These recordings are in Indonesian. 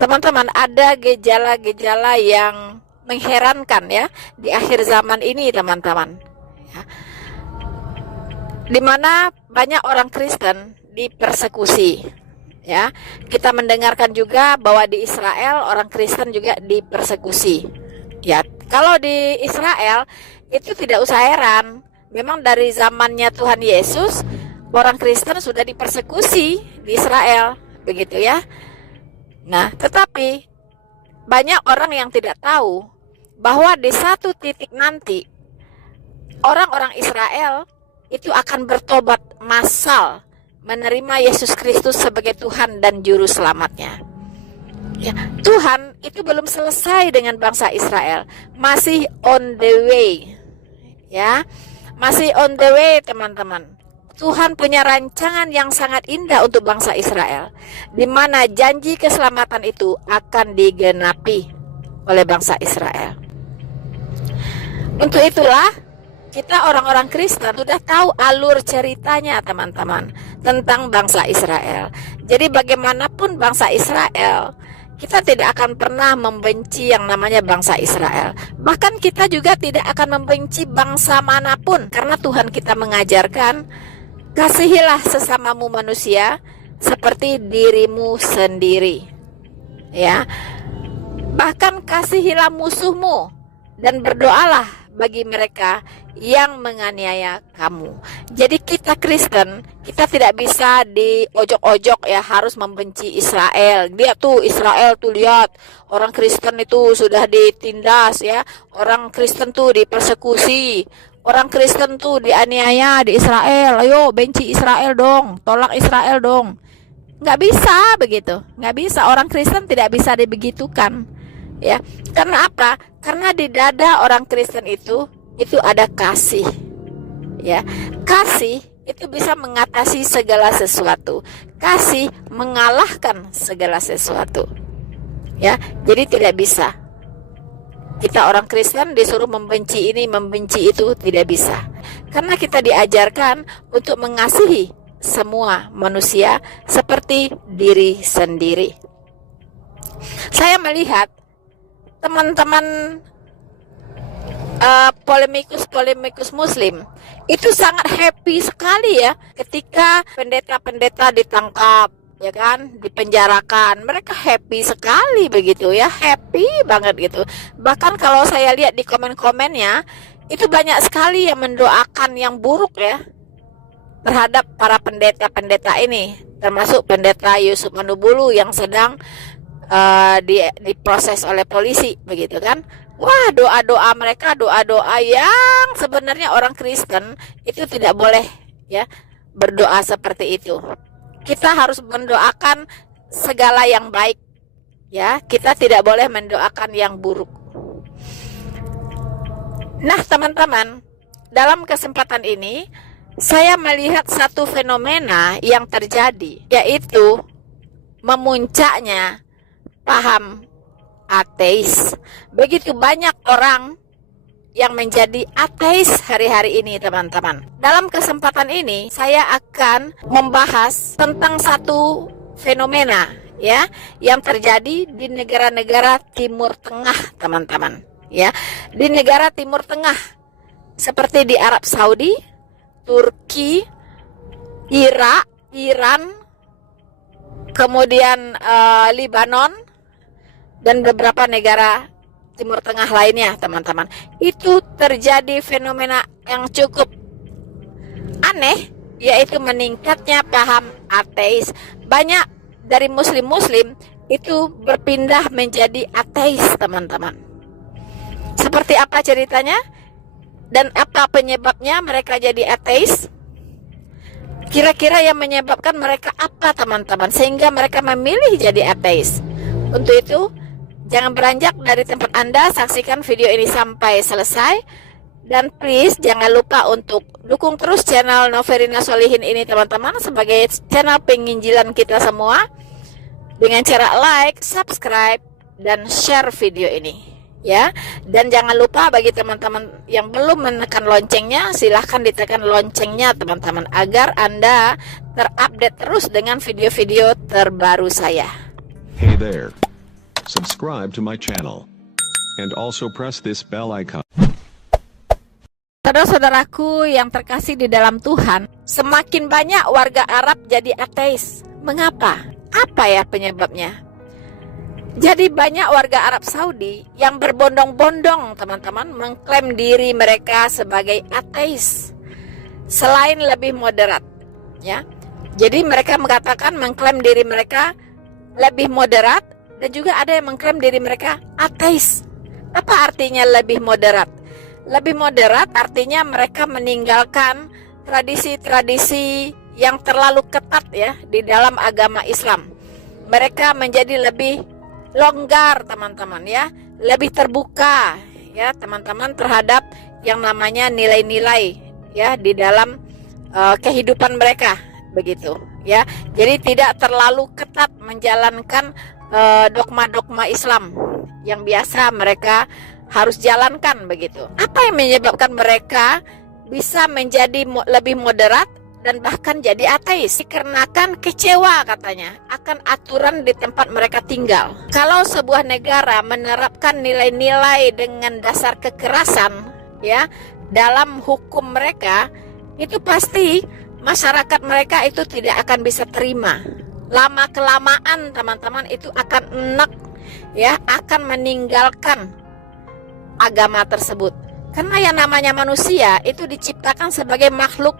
Teman-teman, ada gejala-gejala yang mengherankan ya di akhir zaman ini, teman-teman. Ya. Di mana banyak orang Kristen dipersekusi. Ya, kita mendengarkan juga bahwa di Israel orang Kristen juga dipersekusi. Ya, kalau di Israel itu tidak usah heran. Memang dari zamannya Tuhan Yesus orang Kristen sudah dipersekusi di Israel, begitu ya. Nah, tetapi banyak orang yang tidak tahu bahwa di satu titik nanti orang-orang Israel itu akan bertobat massal menerima Yesus Kristus sebagai Tuhan dan Juru Selamatnya. Ya, Tuhan itu belum selesai dengan bangsa Israel, masih on the way. Ya, masih on the way, teman-teman. Tuhan punya rancangan yang sangat indah untuk bangsa Israel, di mana janji keselamatan itu akan digenapi oleh bangsa Israel. Untuk itulah kita orang-orang Kristen sudah tahu alur ceritanya, teman-teman, tentang bangsa Israel. Jadi bagaimanapun bangsa Israel, kita tidak akan pernah membenci yang namanya bangsa Israel. Bahkan kita juga tidak akan membenci bangsa manapun, karena Tuhan kita mengajarkan, kasihilah sesamamu manusia seperti dirimu sendiri. Ya. Bahkan kasihilah musuhmu dan berdoalah bagi mereka yang menganiaya kamu. Jadi kita Kristen, kita tidak bisa diojok-ojok ya harus membenci Israel. Dia tuh Israel tuh, lihat orang Kristen itu sudah ditindas ya. Orang Kristen tuh dipersekusi. Orang Kristen tuh dianiaya di Israel. Ayo benci Israel dong, tolak Israel dong. Nggak bisa begitu, nggak bisa. Orang Kristen tidak bisa dibegitukan, ya. Karena apa? Karena di dada orang Kristen itu ada kasih, ya. Kasih itu bisa mengatasi segala sesuatu. Kasih mengalahkan segala sesuatu, ya. Jadi tidak bisa kita orang Kristen disuruh membenci ini, membenci itu, tidak bisa. Karena kita diajarkan untuk mengasihi semua manusia seperti diri sendiri. Saya melihat teman-teman polemikus Muslim itu sangat happy sekali ya ketika pendeta-pendeta ditangkap, ya kan, dipenjarakan. Mereka happy sekali begitu ya, happy banget gitu. Bahkan kalau saya lihat di komen-komennya itu banyak sekali yang mendoakan yang buruk ya terhadap para pendeta-pendeta ini, termasuk pendeta Yusuf Manubulu yang sedang diproses oleh polisi begitu kan. Wah, doa-doa mereka doa-doa yang sebenarnya orang Kristen itu tidak boleh ya berdoa seperti itu. Kita harus mendoakan segala yang baik, ya. Kita tidak boleh mendoakan yang buruk. Nah, teman-teman, dalam kesempatan ini saya melihat satu fenomena yang terjadi, yaitu memuncaknya paham ateis. Begitu banyak orang yang menjadi ateis hari-hari ini, teman-teman. Dalam kesempatan ini saya akan membahas tentang satu fenomena ya yang terjadi di negara-negara Timur Tengah, teman-teman. Ya, di negara Timur Tengah seperti di Arab Saudi, Turki, Irak, Iran, kemudian Lebanon dan beberapa negara Timur Tengah lainnya, teman-teman. Itu terjadi fenomena yang cukup aneh, yaitu meningkatnya paham ateis. Banyak dari muslim-muslim itu berpindah menjadi ateis, teman-teman. Seperti apa ceritanya? Dan apa penyebabnya mereka jadi ateis? Kira-kira yang menyebabkan mereka apa, teman-teman, sehingga mereka memilih jadi ateis? Untuk itu, jangan beranjak dari tempat Anda, saksikan video ini sampai selesai. Dan please jangan lupa untuk dukung terus channel Noverina Solihin ini, teman-teman, sebagai channel penginjilan kita semua, dengan cara like, subscribe, dan share video ini, ya. Dan jangan lupa bagi teman-teman yang belum menekan loncengnya, silahkan ditekan loncengnya, teman-teman, agar Anda terupdate terus dengan video-video terbaru saya. Hey there. subscribe to my channel, and also press this bell icon. Saudara-saudaraku yang terkasih di dalam Tuhan, semakin banyak warga Arab jadi ateis. Mengapa? Apa ya penyebabnya? Jadi banyak warga Arab Saudi yang berbondong-bondong, teman-teman, mengklaim diri mereka sebagai ateis. Selain lebih moderat, ya. Jadi mereka mengklaim diri mereka lebih moderat, dan juga ada yang mengklaim diri mereka ateis. Apa artinya lebih moderat? Lebih moderat artinya mereka meninggalkan tradisi-tradisi yang terlalu ketat ya di dalam agama Islam. Mereka menjadi lebih longgar, teman-teman ya, lebih terbuka ya teman-teman terhadap yang namanya nilai-nilai ya di dalam kehidupan mereka, begitu ya. Jadi tidak terlalu ketat menjalankan dogma-dogma Islam yang biasa mereka harus jalankan, begitu. Apa yang menyebabkan mereka bisa menjadi lebih moderat dan bahkan jadi ateis? Dikarenakan kecewa katanya akan aturan di tempat mereka tinggal. Kalau sebuah negara menerapkan nilai-nilai dengan dasar kekerasan ya dalam hukum mereka, itu pasti masyarakat mereka itu tidak akan bisa terima. Lama kelamaan teman-teman itu akan enak ya, akan meninggalkan agama tersebut. Karena yang namanya manusia itu diciptakan sebagai makhluk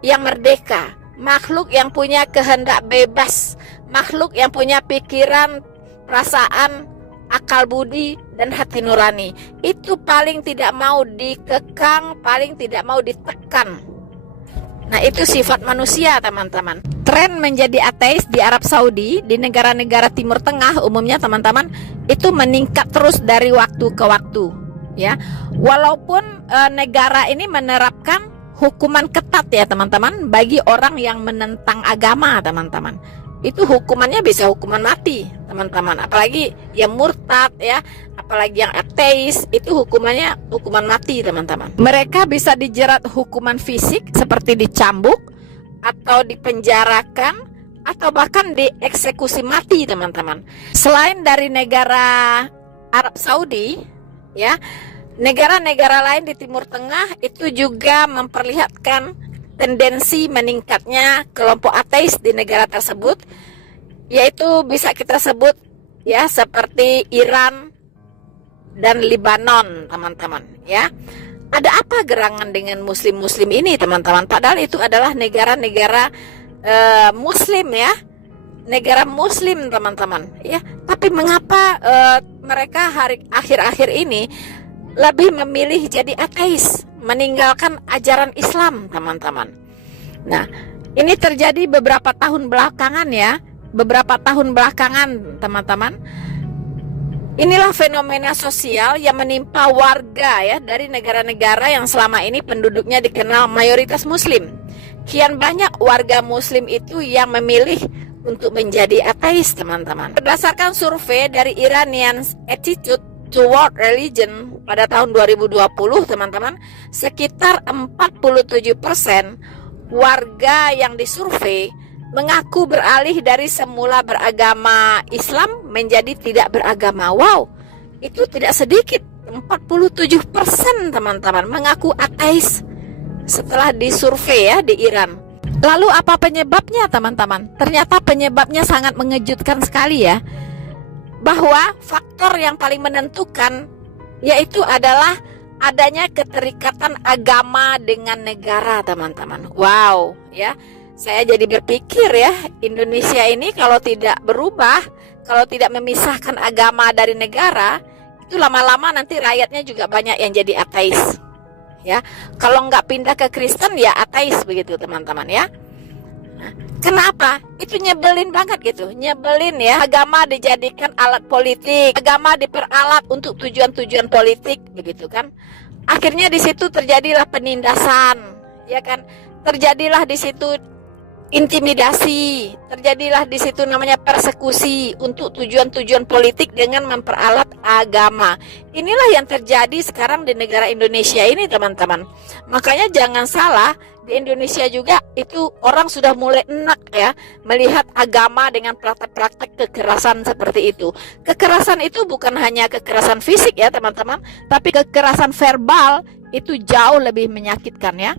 yang merdeka, makhluk yang punya kehendak bebas, makhluk yang punya pikiran, perasaan, akal budi, dan hati nurani. Itu paling tidak mau dikekang, paling tidak mau ditekan. Nah, itu sifat manusia, teman-teman. Tren menjadi ateis di Arab Saudi, di negara-negara Timur Tengah umumnya, teman-teman, itu meningkat terus dari waktu ke waktu, ya. Walaupun negara ini menerapkan hukuman ketat ya, teman-teman, bagi orang yang menentang agama, teman-teman. Itu hukumannya bisa hukuman mati, teman-teman. Apalagi yang murtad ya, apalagi yang ateis, itu hukumannya hukuman mati, teman-teman. Mereka bisa dijerat hukuman fisik seperti dicambuk atau dipenjarakan atau bahkan dieksekusi mati, teman-teman. Selain dari negara Arab Saudi ya, negara-negara lain di Timur Tengah itu juga memperlihatkan tendensi meningkatnya kelompok ateis di negara tersebut, yaitu bisa kita sebut ya seperti Iran dan Lebanon, teman-teman ya. Ada apa gerangan dengan muslim-muslim ini, teman-teman? Padahal itu adalah negara-negara muslim ya, negara muslim, teman-teman ya. Tapi mengapa mereka akhir-akhir ini lebih memilih jadi ateis, meninggalkan ajaran Islam, teman-teman? Nah, ini terjadi beberapa tahun belakangan ya, beberapa tahun belakangan, teman-teman. Inilah fenomena sosial yang menimpa warga ya dari negara-negara yang selama ini penduduknya dikenal mayoritas muslim. Kian banyak warga muslim itu yang memilih untuk menjadi ateis, teman-teman. Berdasarkan survei dari Iranian Attitude Toward Religion pada tahun 2020, teman-teman, sekitar 47% warga yang disurvei mengaku beralih dari semula beragama Islam menjadi tidak beragama. Wow, itu tidak sedikit, 47%, teman-teman, mengaku ateis setelah disurvei ya di Iran. Lalu apa penyebabnya, teman-teman? Ternyata penyebabnya sangat mengejutkan sekali ya, bahwa faktor yang paling menentukan yaitu adalah adanya keterikatan agama dengan negara, teman-teman. Wow ya, saya jadi berpikir ya, Indonesia ini kalau tidak berubah, kalau tidak memisahkan agama dari negara, itu lama-lama nanti rakyatnya juga banyak yang jadi ateis ya. Kalau nggak pindah ke Kristen ya ateis, begitu, teman-teman ya. Kenapa? Itu nyebelin banget gitu, nyebelin ya. Agama dijadikan alat politik, agama diperalat untuk tujuan-tujuan politik, begitu kan. Akhirnya di situ terjadilah penindasan, ya kan. Terjadilah di situ intimidasi, terjadilah di situ namanya persekusi untuk tujuan-tujuan politik dengan memperalat agama. Inilah yang terjadi sekarang di negara Indonesia ini, teman-teman. Makanya jangan salah, di Indonesia juga itu orang sudah mulai enak ya melihat agama dengan praktek-praktek kekerasan seperti itu. Kekerasan itu bukan hanya kekerasan fisik ya, teman-teman, tapi kekerasan verbal itu jauh lebih menyakitkan ya.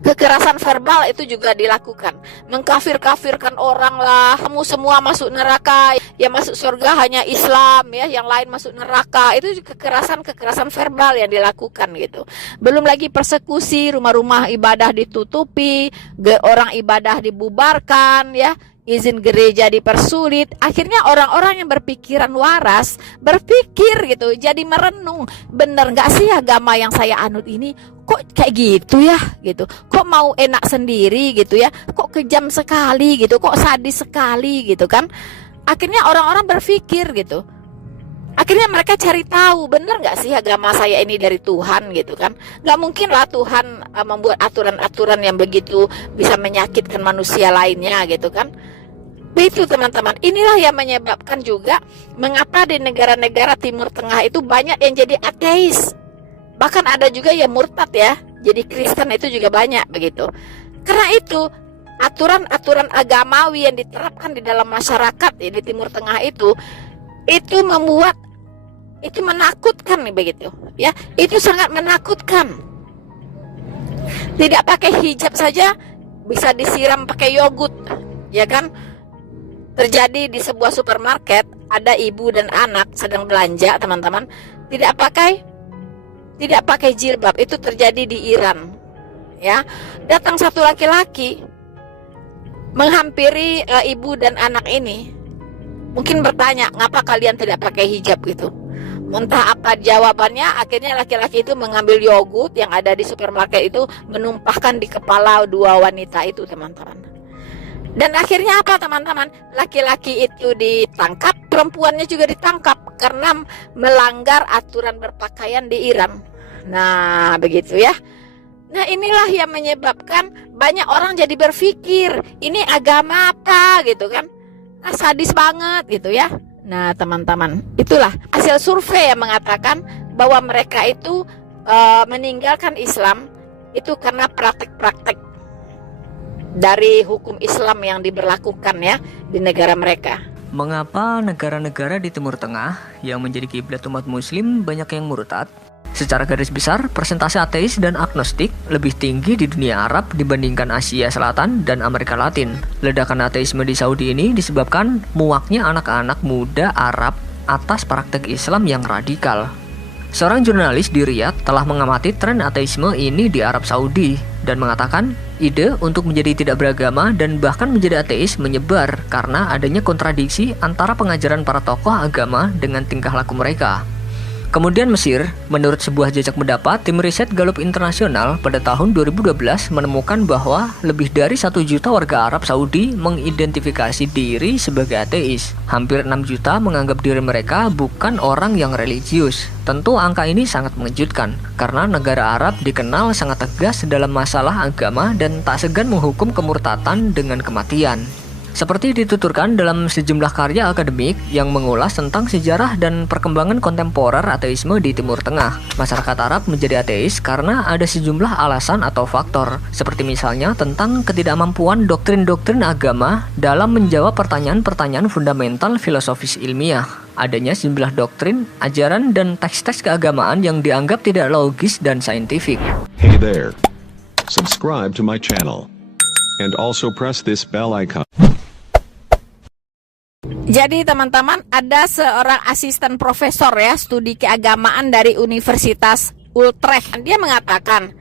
Kekerasan verbal itu juga dilakukan, mengkafir-kafirkan orang lah, kamu semua masuk neraka, yang masuk surga hanya Islam ya, yang lain masuk neraka. Itu kekerasan verbal yang dilakukan gitu. Belum lagi persekusi, rumah-rumah ibadah ditutupi, orang ibadah dibubarkan ya, izin gereja dipersulit. Akhirnya orang-orang yang berpikiran waras berpikir gitu, jadi merenung, bener gak sih agama yang saya anut ini kok kayak gitu ya gitu, kok mau enak sendiri gitu ya, kok kejam sekali gitu, kok sadis sekali gitu kan. Akhirnya orang-orang berpikir gitu, akhirnya mereka cari tahu, bener gak sih agama saya ini dari Tuhan gitu kan. Gak mungkin lah Tuhan membuat aturan-aturan yang begitu bisa menyakitkan manusia lainnya gitu kan. Itu teman-teman, inilah yang menyebabkan juga mengapa di negara-negara Timur Tengah itu banyak yang jadi ateis. Bahkan ada juga yang murtad ya, jadi Kristen itu juga banyak begitu. Karena itu aturan-aturan agamawi yang diterapkan di dalam masyarakat di Timur Tengah itu membuat itu menakutkan nih begitu ya. Itu sangat menakutkan. Tidak pakai hijab saja bisa disiram pakai yogurt, ya kan? Terjadi di sebuah supermarket, ada ibu dan anak sedang belanja, teman-teman, tidak pakai jilbab. Itu terjadi di Iran ya. Datang satu laki-laki menghampiri ibu dan anak ini, mungkin bertanya, ngapa kalian tidak pakai hijab gitu. Entah apa jawabannya, akhirnya laki-laki itu mengambil yogurt yang ada di supermarket itu, menumpahkan di kepala dua wanita itu, teman-teman. Dan akhirnya apa, teman-teman? Laki-laki itu ditangkap, perempuannya juga ditangkap karena melanggar aturan berpakaian di Iran. Nah, begitu ya. Nah, inilah yang menyebabkan banyak orang jadi berpikir, ini agama apa gitu kan. Nah, sadis banget gitu ya. Nah, teman-teman, itulah hasil survei yang mengatakan bahwa mereka itu meninggalkan Islam itu karena praktek-praktek dari hukum Islam yang diberlakukan ya di negara mereka. Mengapa negara-negara di Timur Tengah yang menjadi kiblat umat Muslim banyak yang murtad? Secara garis besar, persentase ateis dan agnostik lebih tinggi di dunia Arab dibandingkan Asia Selatan dan Amerika Latin. Ledakan ateisme di Saudi ini disebabkan muaknya anak-anak muda Arab atas praktek Islam yang radikal. Seorang jurnalis di Riyadh telah mengamati tren ateisme ini di Arab Saudi dan mengatakan ide untuk menjadi tidak beragama dan bahkan menjadi ateis menyebar karena adanya kontradiksi antara pengajaran para tokoh agama dengan tingkah laku mereka. Kemudian Mesir, menurut sebuah jejak pendapat tim riset Gallup Internasional pada tahun 2012 menemukan bahwa lebih dari 1 juta warga Arab Saudi mengidentifikasi diri sebagai ateis. Hampir 6 juta menganggap diri mereka bukan orang yang religius. Tentu angka ini sangat mengejutkan, karena negara Arab dikenal sangat tegas dalam masalah agama dan tak segan menghukum kemurtatan dengan kematian. Seperti dituturkan dalam sejumlah karya akademik yang mengulas tentang sejarah dan perkembangan kontemporer ateisme di Timur Tengah, masyarakat Arab menjadi ateis karena ada sejumlah alasan atau faktor, seperti misalnya tentang ketidakmampuan doktrin-doktrin agama dalam menjawab pertanyaan-pertanyaan fundamental filosofis ilmiah, adanya sejumlah doktrin, ajaran, dan teks-teks keagamaan yang dianggap tidak logis dan saintifik. Hey there. Subscribe to my channel. And also press this bell icon. Jadi teman-teman, ada seorang asisten profesor ya studi keagamaan dari Universitas Utrecht. Dia mengatakan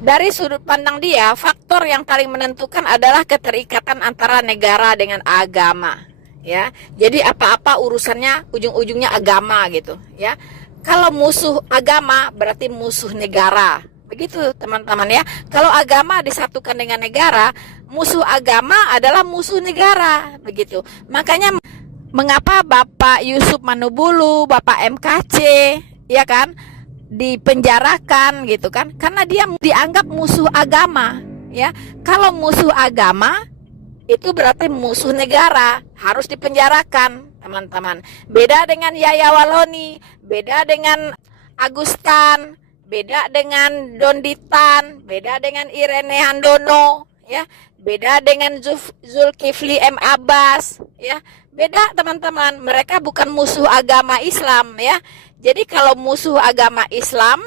dari sudut pandang dia, faktor yang paling menentukan adalah keterikatan antara negara dengan agama. Ya, jadi apa-apa urusannya ujung-ujungnya agama gitu. Ya, kalau musuh agama berarti musuh negara. Begitu teman-teman ya. Kalau agama disatukan dengan negara, musuh agama adalah musuh negara. Begitu. Makanya mengapa Bapak Yusuf Manubulu, Bapak MKC, ya kan, dipenjarakan gitu kan, karena dia dianggap musuh agama ya. Kalau musuh agama itu berarti musuh negara, harus dipenjarakan teman-teman. Beda dengan Yaya Waloni, beda dengan Agustan, beda dengan Donditan, beda dengan Irene Handono ya, beda dengan Zulkifli M. Abbas ya. Beda teman-teman, mereka bukan musuh agama Islam ya. Jadi kalau musuh agama Islam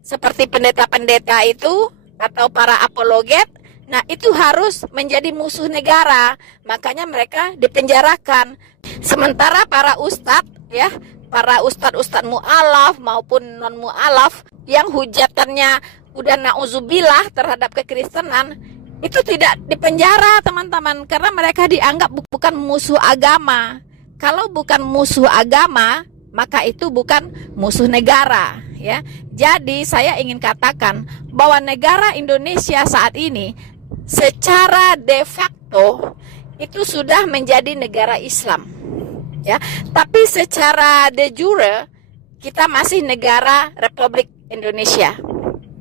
seperti pendeta-pendeta itu atau para apologet, nah itu harus menjadi musuh negara. Makanya mereka dipenjarakan. Sementara para ustadz ya, para ustadz-ustadz mu'alaf maupun non mu'alaf yang hujatannya udah na'udzubillah terhadap kekristenan, itu tidak dipenjara teman-teman, karena mereka dianggap bukan musuh agama. Kalau bukan musuh agama, maka itu bukan musuh negara ya. Jadi saya ingin katakan bahwa negara Indonesia saat ini secara de facto itu sudah menjadi negara Islam ya, tapi secara de jure kita masih negara Republik Indonesia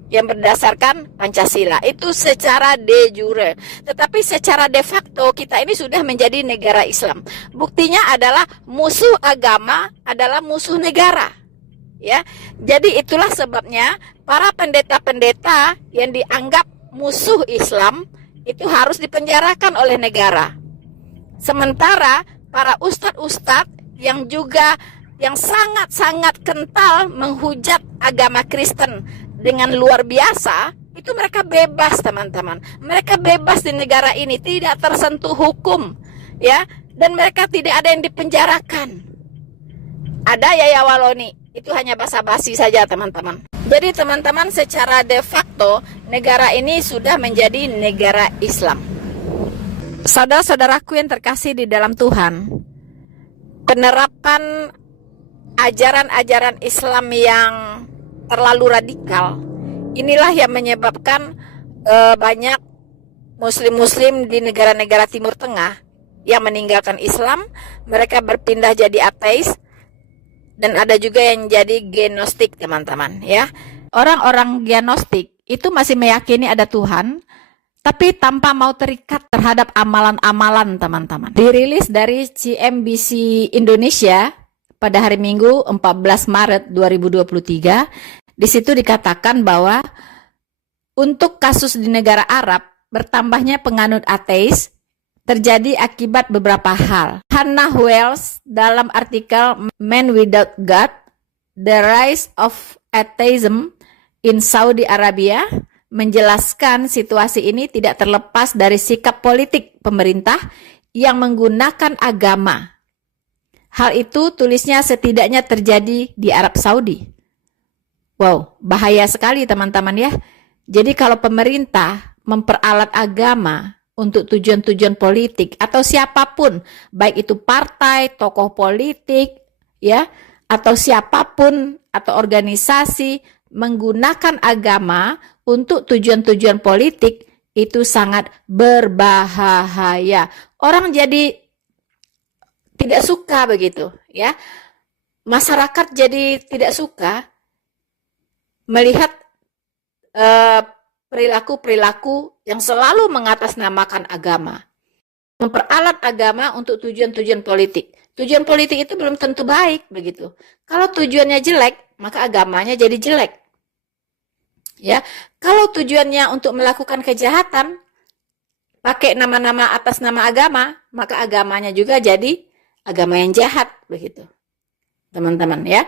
yang berdasarkan Pancasila, itu secara de jure. Tetapi secara de facto kita ini sudah menjadi negara Islam. Buktinya adalah musuh agama adalah musuh negara. Ya. Jadi itulah sebabnya para pendeta-pendeta yang dianggap musuh Islam itu harus dipenjarakan oleh negara. Sementara para ustadz-ustadz yang sangat-sangat kental menghujat agama Kristen dengan luar biasa, itu mereka bebas teman-teman. Mereka bebas di negara ini, tidak tersentuh hukum ya, dan mereka tidak ada yang dipenjarakan. Ada Yaya Waloni, itu hanya basa-basi saja teman-teman. Jadi teman-teman, secara de facto negara ini sudah menjadi negara Islam. Saudara-saudaraku yang terkasih di dalam Tuhan, penerapan ajaran-ajaran Islam yang terlalu radikal, inilah yang menyebabkan banyak muslim-muslim di negara-negara Timur Tengah yang meninggalkan Islam, mereka berpindah jadi ateis, dan ada juga yang jadi gnostik teman-teman ya. Orang-orang gnostik itu masih meyakini ada Tuhan, tapi tanpa mau terikat terhadap amalan-amalan teman-teman. Dirilis dari CNBC Indonesia pada hari Minggu 14 Maret 2023, di situ dikatakan bahwa untuk kasus di negara Arab, bertambahnya penganut ateis terjadi akibat beberapa hal. Hannah Wells dalam artikel Man Without God, The Rise of Atheism in Saudi Arabia menjelaskan situasi ini tidak terlepas dari sikap politik pemerintah yang menggunakan agama. Hal itu tulisnya setidaknya terjadi di Arab Saudi. Wow, bahaya sekali teman-teman ya. Jadi kalau pemerintah memperalat agama untuk tujuan-tujuan politik atau siapapun, baik itu partai, tokoh politik, ya, atau siapapun atau organisasi menggunakan agama untuk tujuan-tujuan politik, itu sangat berbahaya. Orang jadi tidak suka begitu, ya. Masyarakat jadi tidak suka melihat perilaku-perilaku yang selalu mengatasnamakan agama, memperalat agama untuk tujuan-tujuan politik. Tujuan politik itu belum tentu baik begitu. Kalau tujuannya jelek, maka agamanya jadi jelek. Ya, kalau tujuannya untuk melakukan kejahatan, pakai nama-nama atas nama agama, maka agamanya juga jadi agama yang jahat begitu. Teman-teman ya.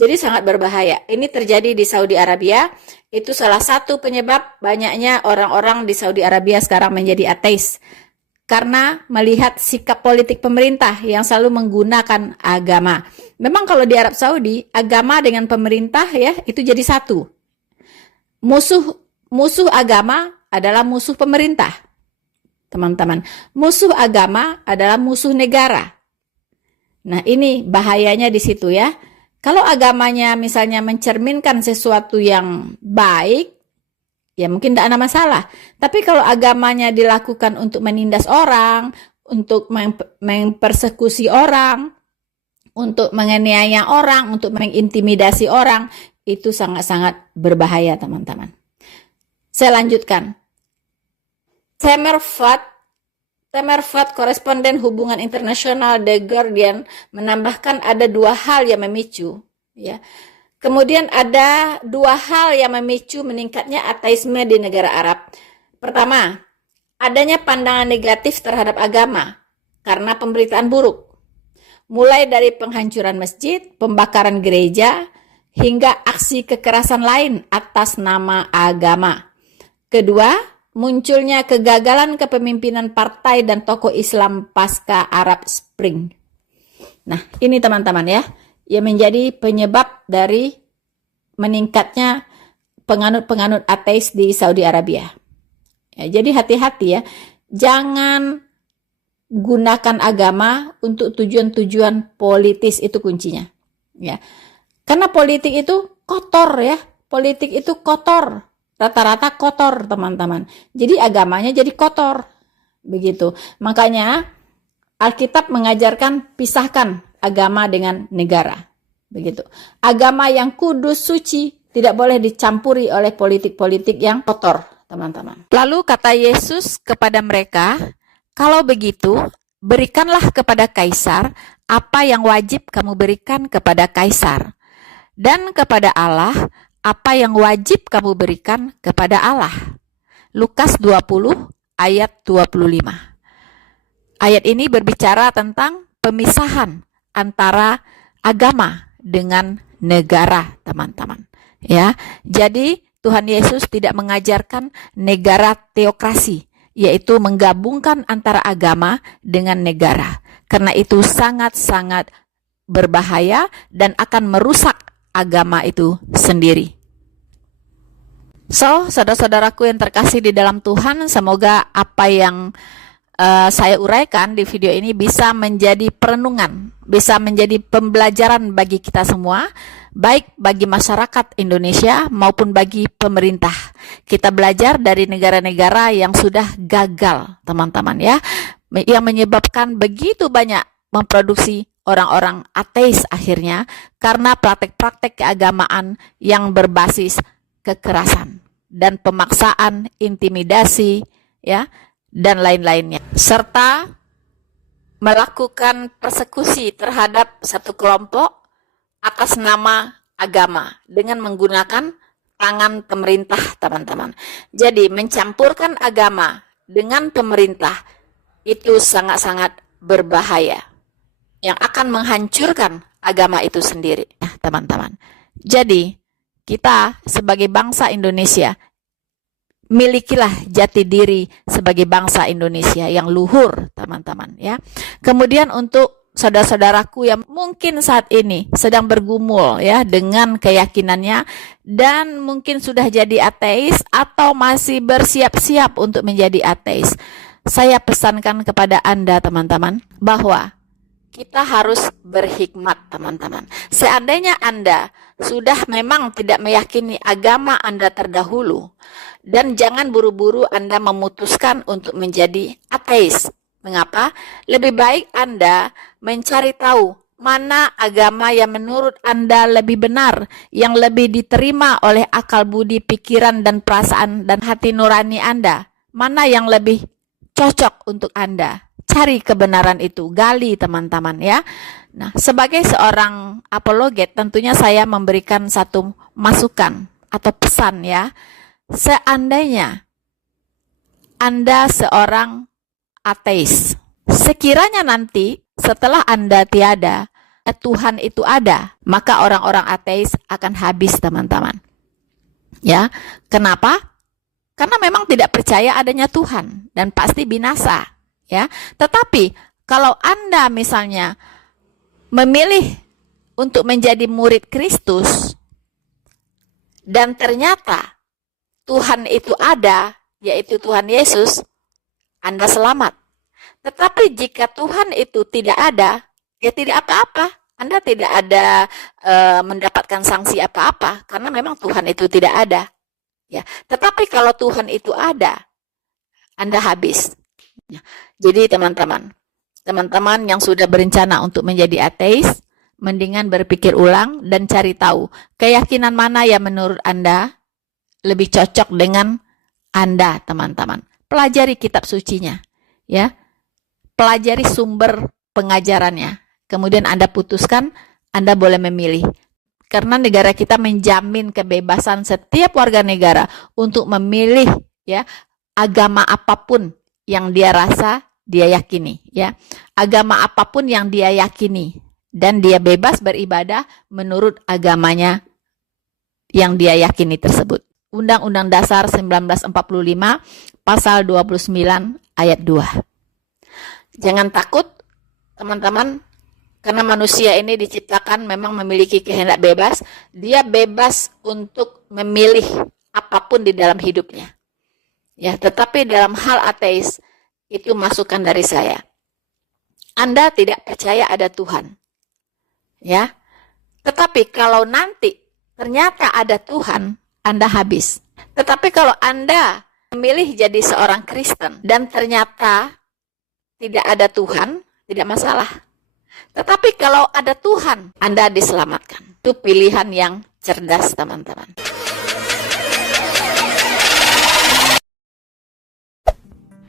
Jadi sangat berbahaya. Ini terjadi di Saudi Arabia. Itu salah satu penyebab banyaknya orang-orang di Saudi Arabia sekarang menjadi ateis. Karena melihat sikap politik pemerintah yang selalu menggunakan agama. Memang kalau di Arab Saudi, agama dengan pemerintah ya itu jadi satu. Musuh agama adalah musuh pemerintah. Teman-teman, musuh agama adalah musuh negara. Nah, ini bahayanya di situ ya. Kalau agamanya misalnya mencerminkan sesuatu yang baik, ya mungkin tidak ada masalah. Tapi kalau agamanya dilakukan untuk menindas orang, untuk mempersekusi orang, untuk menganiaya orang, untuk mengintimidasi orang, itu sangat-sangat berbahaya, teman-teman. Saya lanjutkan. Temervat, koresponden hubungan internasional The Guardian, menambahkan ada dua hal yang memicu, ya. Kemudian ada dua hal yang memicu meningkatnya ateisme di negara Arab. Pertama, adanya pandangan negatif terhadap agama karena pemberitaan buruk. Mulai dari penghancuran masjid, pembakaran gereja, hingga aksi kekerasan lain atas nama agama. Kedua, munculnya kegagalan kepemimpinan partai dan tokoh Islam pasca Arab Spring. Nah, ini teman-teman ya, yang menjadi penyebab dari meningkatnya penganut-penganut ateis di Saudi Arabia. Ya, jadi hati-hati ya, jangan gunakan agama untuk tujuan-tujuan politis, itu kuncinya. Ya, karena politik itu kotor ya, politik itu kotor. Rata-rata kotor, teman-teman. Jadi agamanya jadi kotor. Begitu. Makanya Alkitab mengajarkan pisahkan agama dengan negara. Begitu. Agama yang kudus, suci, tidak boleh dicampuri oleh politik-politik yang kotor, teman-teman. Lalu kata Yesus kepada mereka, kalau begitu, berikanlah kepada Kaisar apa yang wajib kamu berikan kepada Kaisar. Dan kepada Allah apa yang wajib kamu berikan kepada Allah. Lukas 20 ayat 25. Ayat ini berbicara tentang pemisahan antara agama dengan negara, teman-teman. Ya, jadi Tuhan Yesus tidak mengajarkan negara teokrasi, yaitu menggabungkan antara agama dengan negara. Karena itu sangat-sangat berbahaya dan akan merusak agama itu sendiri. So, saudara-saudaraku yang terkasih di dalam Tuhan, semoga apa yang saya uraikan di video ini bisa menjadi perenungan, bisa menjadi pembelajaran bagi kita semua, baik bagi masyarakat Indonesia maupun bagi pemerintah. Kita belajar dari negara-negara yang sudah gagal, teman-teman ya, yang menyebabkan begitu banyak memproduksi orang-orang ateis akhirnya karena praktek-praktek keagamaan yang berbasis kekerasan dan pemaksaan, intimidasi, ya, dan lain-lainnya, serta melakukan persekusi terhadap satu kelompok atas nama agama dengan menggunakan tangan pemerintah, teman-teman. Jadi mencampurkan agama dengan pemerintah itu sangat-sangat berbahaya, yang akan menghancurkan agama itu sendiri, teman-teman. Jadi, kita sebagai bangsa Indonesia, milikilah jati diri sebagai bangsa Indonesia yang luhur, teman-teman ya. Kemudian untuk saudara-saudaraku yang mungkin saat ini sedang bergumul ya dengan keyakinannya dan mungkin sudah jadi ateis atau masih bersiap-siap untuk menjadi ateis, saya pesankan kepada Anda, teman-teman, bahwa kita harus berhikmat, teman-teman. Seandainya Anda sudah memang tidak meyakini agama Anda terdahulu, dan jangan buru-buru Anda memutuskan untuk menjadi ateis. Mengapa? Lebih baik Anda mencari tahu mana agama yang menurut Anda lebih benar, yang lebih diterima oleh akal budi, pikiran, dan perasaan dan hati nurani Anda. Mana yang lebih cocok untuk Anda. Cari kebenaran itu, gali, teman-teman ya. Nah, sebagai seorang apologet, tentunya saya memberikan satu masukan atau pesan ya. Seandainya Anda seorang ateis, sekiranya nanti setelah Anda tiada, Tuhan itu ada, maka orang-orang ateis akan habis, teman-teman. Ya, kenapa? Karena memang tidak percaya adanya Tuhan dan pasti binasa. Ya, tetapi kalau Anda misalnya memilih untuk menjadi murid Kristus dan ternyata Tuhan itu ada, yaitu Tuhan Yesus, Anda selamat. Tetapi jika Tuhan itu tidak ada, ya tidak apa-apa. Anda tidak ada mendapatkan sanksi apa-apa karena memang Tuhan itu tidak ada. Ya, tetapi kalau Tuhan itu ada, Anda habis. Jadi teman-teman yang sudah berencana untuk menjadi ateis, mendingan berpikir ulang dan cari tahu keyakinan mana yang menurut Anda lebih cocok dengan Anda, teman-teman. Pelajari kitab sucinya, ya. Pelajari sumber pengajarannya. Kemudian Anda putuskan, Anda boleh memilih. Karena negara kita menjamin kebebasan setiap warga negara untuk memilih, ya, agama apapun yang dia rasa dia yakini, ya. Agama apapun yang dia yakini, dan dia bebas beribadah menurut agamanya yang dia yakini tersebut. Undang-Undang Dasar 1945 pasal 29 ayat 2. Jangan takut, teman-teman, karena manusia ini diciptakan memang memiliki kehendak bebas. Dia bebas untuk memilih apapun di dalam hidupnya. Ya, tetapi dalam hal ateis itu masukan dari saya. Anda tidak percaya ada Tuhan. Ya. Tetapi kalau nanti ternyata ada Tuhan, Anda habis. Tetapi kalau Anda memilih jadi seorang Kristen dan ternyata tidak ada Tuhan, tidak masalah. Tetapi kalau ada Tuhan, Anda diselamatkan. Itu pilihan yang cerdas, teman-teman.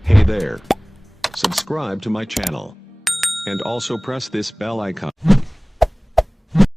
Hey there. Subscribe to my channel. And also press this bell icon.